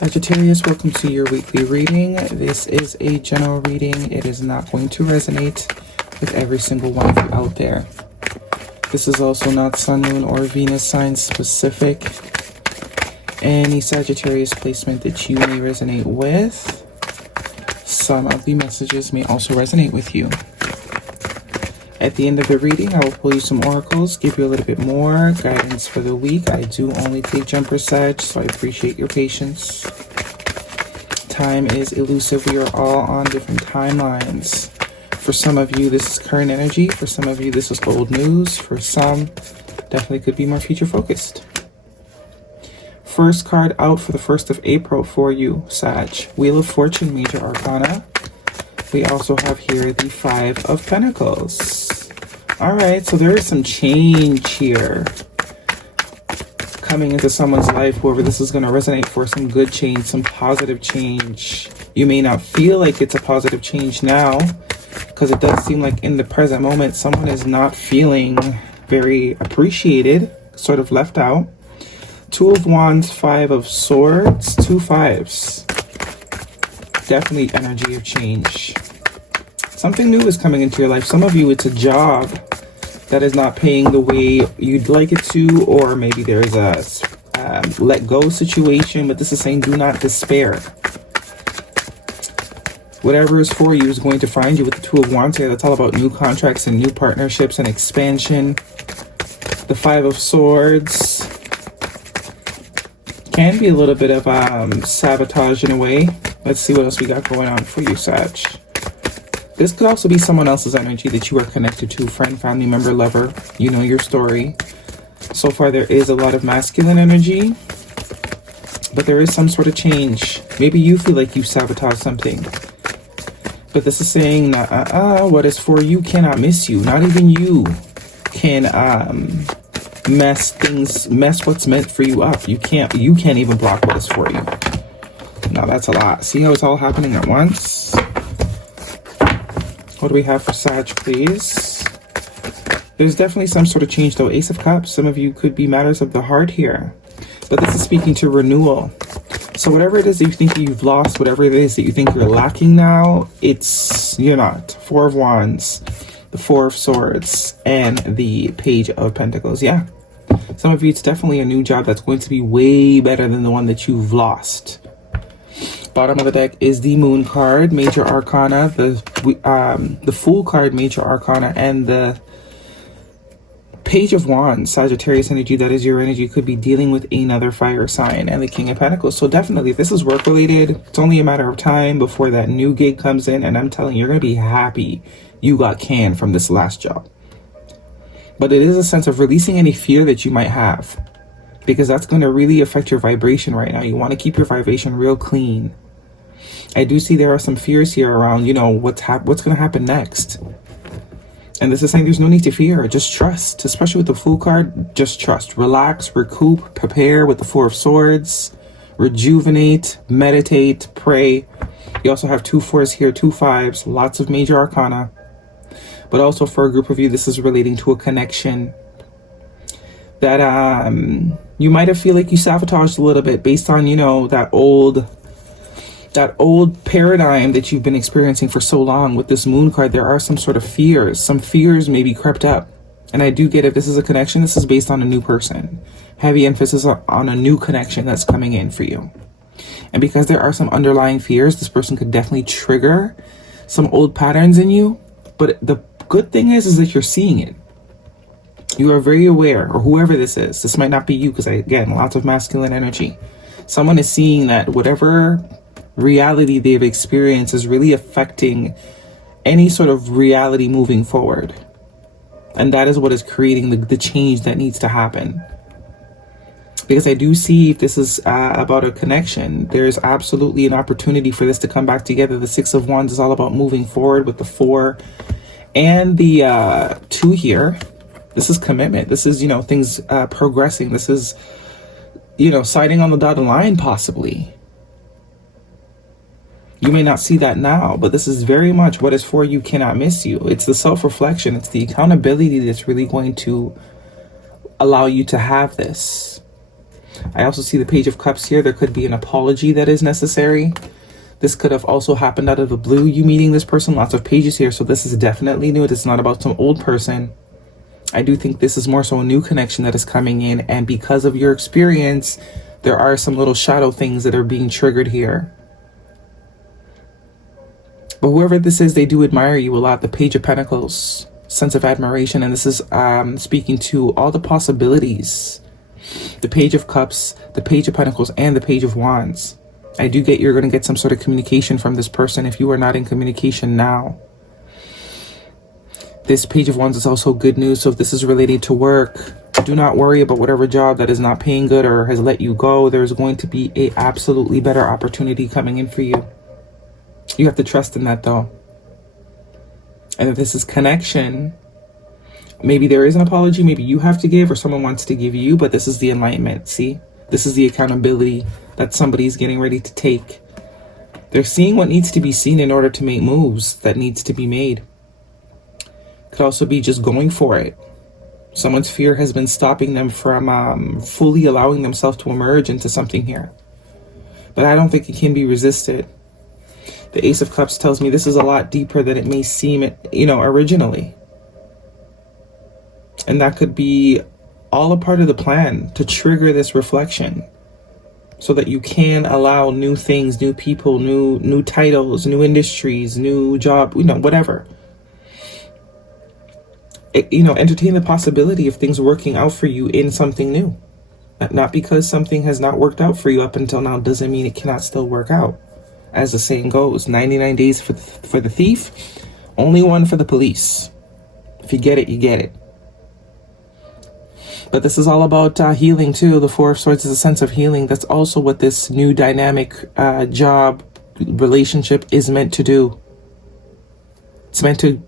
Sagittarius, welcome to your weekly reading. This is a general reading. It is not going to resonate with every single one of you out there. This is also not Sun, Moon, or Venus sign specific. Any Sagittarius placement that you may resonate with, some of the messages may also resonate with you. At the end of the reading, I will pull you some oracles, give you a little bit more guidance for the week. I do only take jumper Sag, so I appreciate your patience. Time is elusive. We are all on different timelines. For some of you, this is current energy. For some of you, this is old news. For some, definitely could be more future focused. First card out for the 1st of April for you, Sag. Wheel of Fortune, Major Arcana. We also have here the 5 of Pentacles. All right, so there is some change here coming into someone's life, whoever this is going to resonate for, some good change, some positive change. You may not feel like it's a positive change now, because it does seem like in the present moment, someone is not feeling very appreciated, sort of left out. 2 of Wands, 5 of Swords, 2 5s. Definitely energy of change. Something new is coming into your life. Some of you, it's a job that is not paying the way you'd like it to, or maybe there's a let go situation, but this is saying do not despair. Whatever is for you is going to find you with the 2 of Wands here. That's all about new contracts and new partnerships and expansion. The 5 of Swords can be a little bit of sabotage in a way. Let's see what else we got going on for you, Sag. This could also be someone else's energy that you are connected to, friend, family member, lover. You know your story. So far, there is a lot of masculine energy, but there is some sort of change. Maybe you feel like you sabotaged something, but this is saying, what is for you cannot miss you. Not even you can mess what's meant for you up. You can't even block what is for you. Now that's a lot. See how it's all happening at once? What do we have for Sag, please? There's definitely some sort of change though. Ace of Cups. Some of you could be matters of the heart here. But this is speaking to renewal. So whatever it is that you think you've lost, whatever it is that you think you're lacking now, you're not. 4 of Wands, the 4 of Swords, and the Page of Pentacles. Yeah. Some of you, it's definitely a new job that's going to be way better than the one that you've lost. Bottom of the deck is the Moon card, Major Arcana, the Fool card, Major Arcana, and the Page of Wands, Sagittarius energy. That is your energy. Could be dealing with another fire sign, and the King of Pentacles. So definitely, if this is work related, it's only a matter of time before that new gig comes in, and I'm telling you, you're going to be happy you got canned from this last job. But it is a sense of releasing any fear that you might have, because that's going to really affect your vibration right now. You want to keep your vibration real clean. I do see there are some fears here around, what's going to happen next. And this is saying there's no need to fear. Just trust, especially with the Fool card. Just trust, relax, recoup, prepare with the 4 of Swords, rejuvenate, meditate, pray. You also have 2 4s here, 2 5s, lots of Major Arcana. But also for a group of you, this is relating to a connection that you might have feel like you sabotaged a little bit based on, that old paradigm that you've been experiencing for so long. With this Moon card, there are some sort of fears. Some fears maybe crept up. And I do get, if this is a connection, this is based on a new person. Heavy emphasis on a new connection that's coming in for you. And because there are some underlying fears, this person could definitely trigger some old patterns in you. But the good thing is that you're seeing it. You are very aware, or whoever this is. This might not be you, because again, lots of masculine energy. Someone is seeing that whatever reality they've experienced is really affecting any sort of reality moving forward. And that is what is creating the change that needs to happen. Because I do see, if this is about a connection, there's absolutely an opportunity for this to come back together. The 6 of Wands is all about moving forward with the 4 and the 2 here. This is commitment. This is, things progressing. This is, signing on the dotted line possibly. You may not see that now, but this is very much what is for you cannot miss you. It's the self-reflection. It's the accountability that's really going to allow you to have this. I also see the Page of Cups here. There could be an apology that is necessary. This could have also happened out of the blue, you meeting this person. Lots of pages here, so this is definitely new. It's not about some old person. I do think this is more so a new connection that is coming in, and because of your experience, there are some little shadow things that are being triggered here. But whoever this is, they do admire you a lot. The Page of Pentacles, sense of admiration, and this is speaking to all the possibilities. The Page of Cups, the Page of Pentacles, and the Page of Wands. I do get you're going to get some sort of communication from this person if you are not in communication now. This Page of Wands is also good news. So if this is related to work, do not worry about whatever job that is not paying good or has let you go. There's going to be a absolutely better opportunity coming in for you. You have to trust in that though. And if this is connection, maybe there is an apology, maybe you have to give or someone wants to give you, but this is the enlightenment. See, this is the accountability that somebody's getting ready to take. They're seeing what needs to be seen in order to make moves that needs to be made. Could also be just going for it. Someone's fear has been stopping them from fully allowing themselves to emerge into something here. But I don't think it can be resisted. The Ace of Cups tells me this is a lot deeper than it may seem, originally. And that could be all a part of the plan to trigger this reflection so that you can allow new things, new people, new titles, new industries, new job, whatever. Entertain the possibility of things working out for you in something new. Not because something has not worked out for you up until now doesn't mean it cannot still work out. As the saying goes, 99 days for the thief, only one for the police. If you get it, you get it. But this is all about healing too. The Four of Swords is a sense of healing. That's also what this new dynamic job relationship is meant to do. It's meant to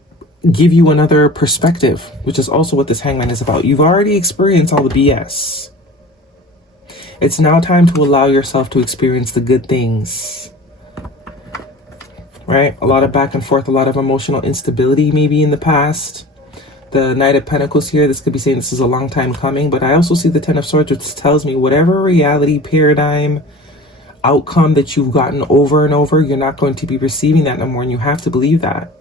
give you another perspective, which is also what this Hangman is about. You've already experienced all the BS. It's now time to allow yourself to experience the good things. Right? A lot of back and forth, a lot of emotional instability maybe in the past. The Knight of Pentacles here, this could be saying this is a long time coming, but I also see the Ten of Swords, which tells me whatever reality, paradigm, outcome that you've gotten over and over, you're not going to be receiving that no more, and you have to believe that.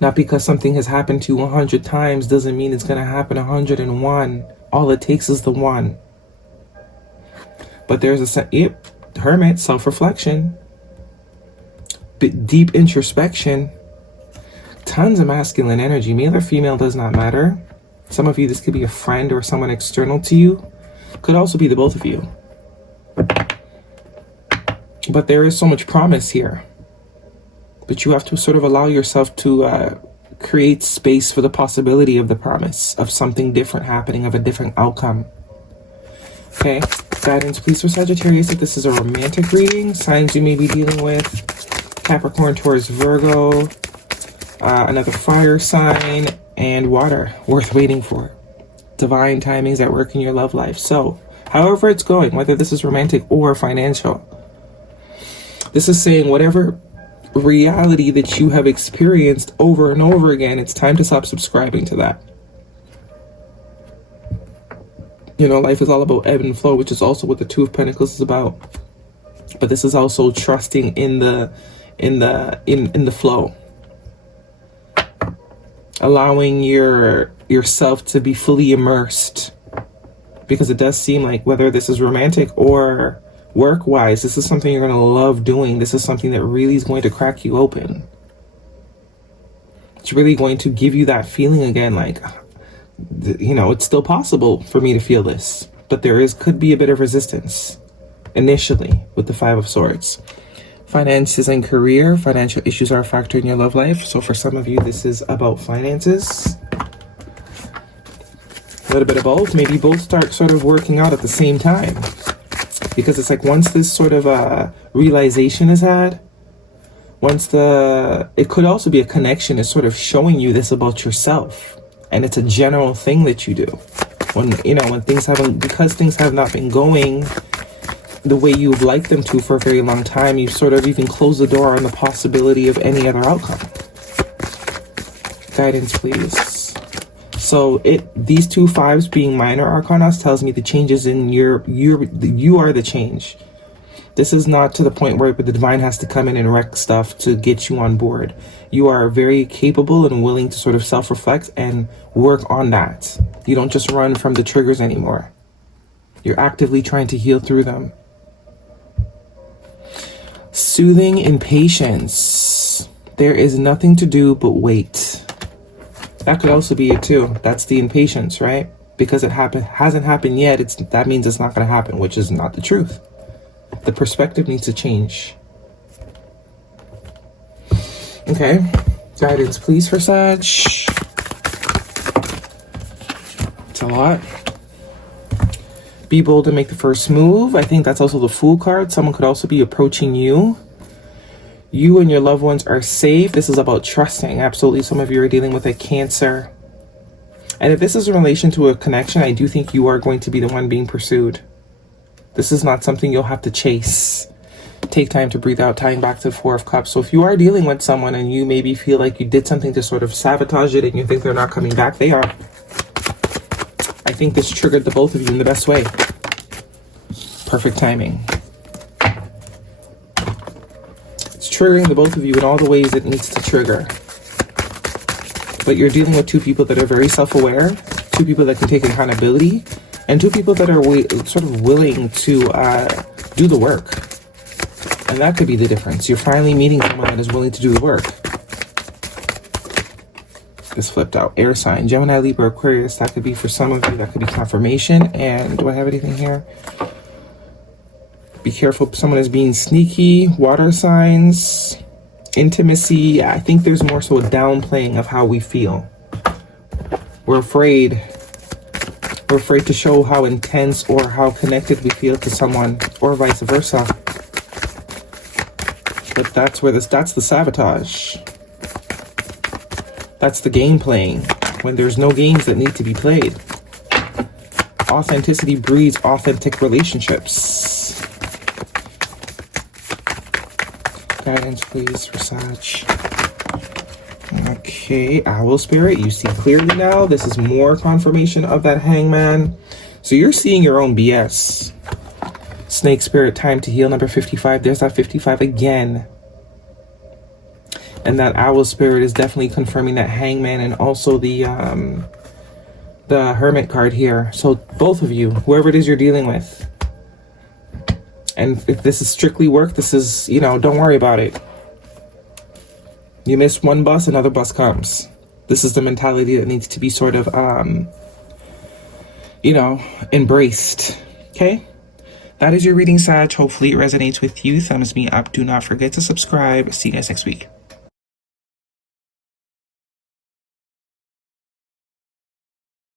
Not because something has happened to you 100 times doesn't mean it's going to happen 101. All it takes is the one. But there's a Hermit, self-reflection, deep introspection. Tons of masculine energy, male or female does not matter. Some of you, this could be a friend or someone external to you. Could also be the both of you. But there is so much promise here. But you have to sort of allow yourself to create space for the possibility of the promise, of something different happening, of a different outcome. Okay, guidance please for Sagittarius if this is a romantic reading. Signs you may be dealing with: Capricorn, Taurus, Virgo, another fire sign, and water, worth waiting for. Divine timings at work in your love life. So, however it's going, whether this is romantic or financial, this is saying whatever reality that you have experienced over and over again, it's time to stop subscribing to that. Life is all about ebb and flow, which is also what the Two of Pentacles is about. But this is also trusting in the flow. Allowing yourself to be fully immersed, because it does seem like whether this is romantic or work-wise, this is something you're going to love doing. This is something that really is going to crack you open. It's really going to give you that feeling again, like, it's still possible for me to feel this, but could be a bit of resistance initially with the Five of Swords. Finances and career. Financial issues are a factor in your love life. So for some of you, this is about finances. A little bit of both. Maybe both start sort of working out at the same time. Because it's like once this sort of realization is had, it could also be a connection is sort of showing you this about yourself. And it's a general thing that you do. When things have not been going the way you would like them to for a very long time, you sort of even close the door on the possibility of any other outcome. Guidance, please. So these two fives being minor arcanas tells me the changes in you are the change. This is not to the point where the divine has to come in and wreck stuff to get you on board. You are very capable and willing to sort of self-reflect and work on that. You don't just run from the triggers anymore. You're actively trying to heal through them. Soothing impatience. There is nothing to do but wait. That could also be it too. That's the impatience, right? Because it hasn't happened yet, that means it's not going to happen, which is not the truth. The perspective needs to change. Okay, guidance please for Sag. It's a lot. Be bold and make the first move. I think that's also the Fool card. Someone could also be approaching you. You and your loved ones are safe. This is about trusting. Absolutely. Some of you are dealing with a Cancer. And if this is in relation to a connection, I do think you are going to be the one being pursued. This is not something you'll have to chase. Take time to breathe out, tying back to the Four of Cups. So if you are dealing with someone and you maybe feel like you did something to sort of sabotage it and you think they're not coming back, they are. I think this triggered the both of you in the best way. Perfect timing. It's triggering the both of you in all the ways it needs to trigger. But you're dealing with two people that are very self-aware, two people that can take accountability, and two people that are sort of willing to do the work. And that could be the difference. You're finally meeting someone that is willing to do the work. This flipped out. Air sign. Gemini, Libra, Aquarius. That could be for some of you. That could be confirmation. And do I have anything here? Be careful. Someone is being sneaky. Water signs. Intimacy. I think there's more so a downplaying of how we feel. We're afraid. We're afraid to show how intense or how connected we feel to someone, or vice versa. But that's the sabotage. That's the game playing, when there's no games that need to be played. Authenticity breeds authentic relationships. Guidance, please, for Sag. Okay, Owl Spirit, you see clearly now. This is more confirmation of that Hangman. So you're seeing your own BS. Snake Spirit, time to heal, number 55. There's that 55 again. And that Owl Spirit is definitely confirming that Hangman and also the Hermit card here. So both of you, whoever it is you're dealing with. And if this is strictly work, this is, don't worry about it. You miss one bus, another bus comes. This is the mentality that needs to be sort of, embraced. Okay? That is your reading, Sag. Hopefully it resonates with you. Thumbs me up. Do not forget to subscribe. See you guys next week.